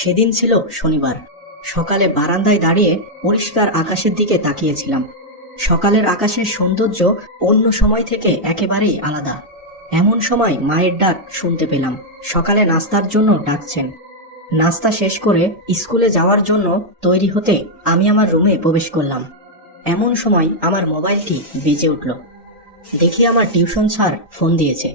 সেদিন ছিল শনিবার। সকালে বারান্দায় দাঁড়িয়ে পরিষ্কার আকাশের দিকে তাকিয়েছিলাম। সকালের আকাশের সৌন্দর্য অন্য সময় থেকে একেবারেই আলাদা। এমন সময় মায়ের ডাক শুনতে পেলাম। সকালে নাস্তার জন্য ডাকছেন। নাস্তা শেষ করে স্কুলে যাওয়ার জন্য তৈরি হতে আমি আমার রুমে প্রবেশ করলাম। এমন সময় আমার মোবাইলটি বেজে উঠল। দেখি আমার টিউশন স্যার ফোন দিয়েছে।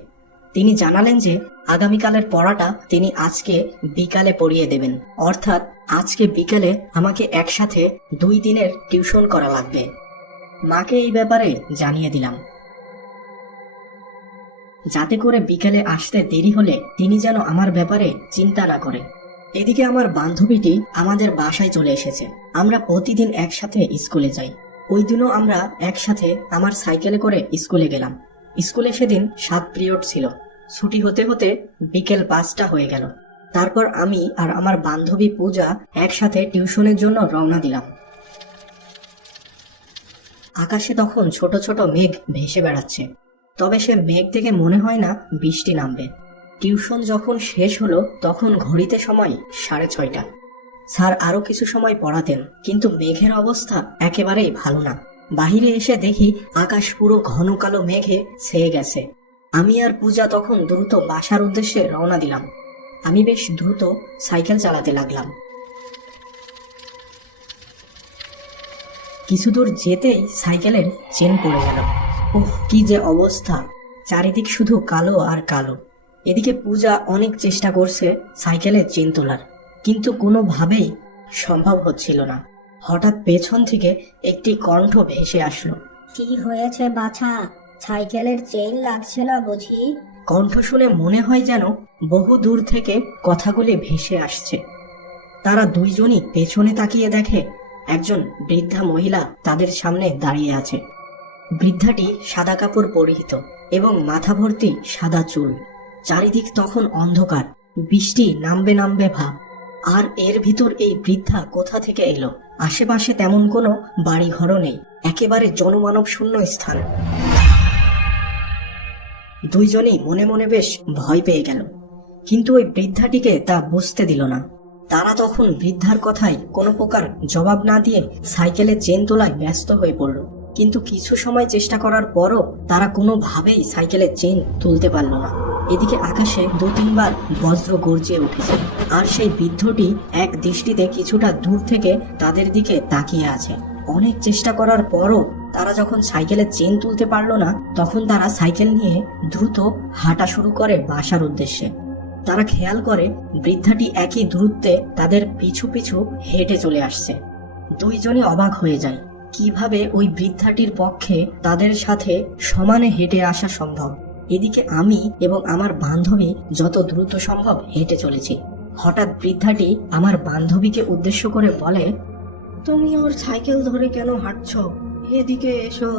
তিনি জানালেন যে আগামীকালের পড়াটা তিনি আজকে বিকালে পড়িয়ে দেবেন, অর্থাৎ আজকে বিকালে আমাকে একসাথে 2 দিনের টিউশন করা লাগবে। মাকে এই ব্যাপারে জানিয়ে দিলাম, যাতে করে বিকেলে আসতে দেরি হলে তিনি যেন আমার ব্যাপারে চিন্তা না করে। এদিকে আমার বান্ধবীটি আমাদের বাসায় চলে এসেছে। আমরা প্রতিদিন একসাথে স্কুলে যাই। ওই দিনও আমরা একসাথে আমার সাইকেলে করে স্কুলে গেলাম। স্কুলে সেদিন 7 পিরিয়ড ছিল। ছুটি হতে হতে বিকেল 5টা হয়ে গেল। তারপর আমি আর আমার বান্ধবী পূজা একসাথে টিউশনের জন্য রওনা দিলাম। আকাশে তখন ছোট ছোট মেঘ ভেসে বেড়াচ্ছে, তবে সে মেঘ থেকে মনে হয় না বৃষ্টি নামবে। টিউশন যখন শেষ হলো তখন ঘড়িতে সময় 6:30। স্যার আরো কিছু সময় পড়াতেন, কিন্তু মেঘের অবস্থা একেবারেই ভালো না। বাহিরে এসে দেখি আকাশ পুরো ঘন কালো মেঘে ছেয়ে গেছে। আমি আর পূজা তখন দ্রুত বাসার উদ্দেশ্যে রওনা দিলাম। আমি বেশ দ্রুত সাইকেল চালাতে লাগলাম। কিছু দূর যেতেই সাইকেলের চেন পড়ে গেল। ওহ, কি যে অবস্থা! চারিদিক শুধু কালো আর কালো। এদিকে পূজা অনেক চেষ্টা করছে সাইকেলের চেন তোলার, কিন্তু কোনোভাবেই সম্ভব হচ্ছিল না। হঠাৎ পেছন থেকে একটি কণ্ঠ ভেসে আসলো। কি হয়েছে বাছা? সাইকেলের চেইন লাগছে না বুঝি? কণ্ঠ শুনে মনে হয় যেন বহু দূর থেকে কথাগুলি ভেসে আসছে। তারা দুইজনই পেছনে তাকিয়ে দেখে একজন বৃদ্ধা মহিলা তাদের সামনে দাঁড়িয়ে আছে। বৃদ্ধাটি সাদা কাপড় পরিহিত এবং মাথা ভর্তি সাদা চুল। চারিদিক তখন অন্ধকার, বৃষ্টি নামবে নামবে ভাব। আর এর ভিতর এই বৃদ্ধা কোথা থেকে এলো? আশেপাশে তেমন কোনো বাড়ি ঘরও নেই, একেবারে জনমানব শূন্য স্থান। দুইজনেই মনে মনে বেশ ভয় পেয়ে গেল, কিন্তু ওই বৃদ্ধাটিকে তা বুঝতে দিল না। তারা তখন বৃদ্ধার কথায় কোনো প্রকার জবাব না দিয়ে সাইকেলের চেন তোলায় ব্যস্ত হয়ে পড়ল। কিন্তু কিছু সময় চেষ্টা করার পরও তারা কোনোভাবেই সাইকেলের চেন তুলতে পারল না। এদিকে আকাশে 2-3 বার বজ্র গর্জে উঠেছে, আর সেই বৃদ্ধটি এক দৃষ্টিতে কিছুটা দূর থেকে তাদের দিকে তাকিয়ে আছে। অনেক চেষ্টা করার পরও তারা যখন সাইকেলের চেন তুলতে পারল না, তখন তারা সাইকেল নিয়ে দ্রুত হাঁটা শুরু করে বাসার উদ্দেশ্যে। তারা খেয়াল করে বৃদ্ধাটি একই দূরত্বে তাদের পিছু পিছু হেঁটে চলে আসছে। দুইজনই অবাক হয়ে যায়, কিভাবে ওই বৃদ্ধাটির পক্ষে তাদের সাথে সমানে হেঁটে আসা সম্ভব। এদিকে আমি এবং আমার বান্ধবী যত দ্রুত সম্ভব হেঁটে চলেছি। হঠাৎ বৃদ্ধাটি আমার বান্ধবীকে উদ্দেশ্য করে বলে, তুমি ওর সাইকেল ধরে কেন হাঁটছো? এদিকে এসো।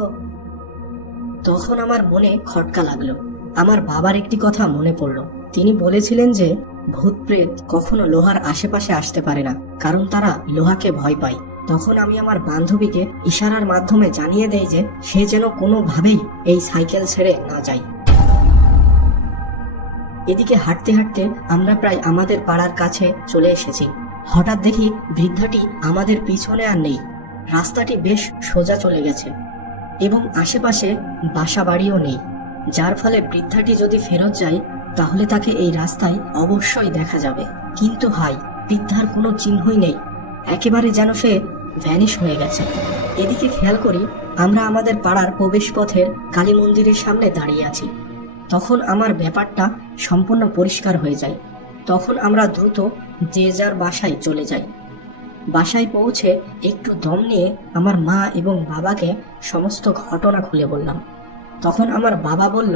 তখন আমার মনে খটকা লাগলো। আমার বাবার একটি কথা মনে পড়লো। তিনি বলেছিলেন যে ভূত প্রেত কখনো লোহার আশেপাশে আসতে পারে না, কারণ তারা লোহাকে ভয় পায়। তখন আমি আমার বান্ধবীকে ইশারার মাধ্যমে জানিয়ে দেই যে সে যেন কোনোভাবেই এই সাইকেল ছেড়ে না যায়। এদিকে হাঁটতে হাঁটতে আমরা প্রায় আমাদের পাড়ার কাছে চলে এসেছি। হঠাৎ দেখি বৃদ্ধাটি আমাদের পিছনে আর নেই। রাস্তাটি বেশ সোজা চলে গেছে এবং আশেপাশে বাসা বাড়িও নেই, যার ফলে বৃদ্ধাটি যদি ফেরত যায় তাহলে তাকে এই রাস্তায় অবশ্যই দেখা যাবে। কিন্তু হাই, বৃদ্ধার কোনো চিহ্নই নেই, একেবারে যেন সে ভ্যানিশ হয়ে গেছে। এদিকে খেয়াল করি আমরা আমাদের পাড়ার প্রবেশ পথের কালী মন্দিরের সামনে দাঁড়িয়ে আছি। তখন আমার ব্যাপারটা সম্পূর্ণ পরিষ্কার হয়ে যায়। তখন আমরা দ্রুত যে যার বাসায় চলে যাই। বাসায় পৌঁছে একটু দম নিয়ে আমার মা এবং বাবাকে সমস্ত ঘটনা খুলে বললাম। তখন আমার বাবা বলল,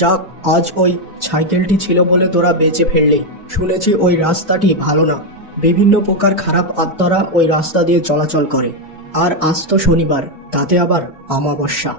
যাক, আজ ওই সাইকেলটি ছিল বলে তোরা বেঁচে ফেললি। শুনেছি ওই রাস্তাটি ভালো না, বিভিন্ন প্রকার খারাপ আত্মারা ওই রাস্তা দিয়ে চলাচল করে। আর আজ তো শনিবার, তাতে আবার অমাবস্যা।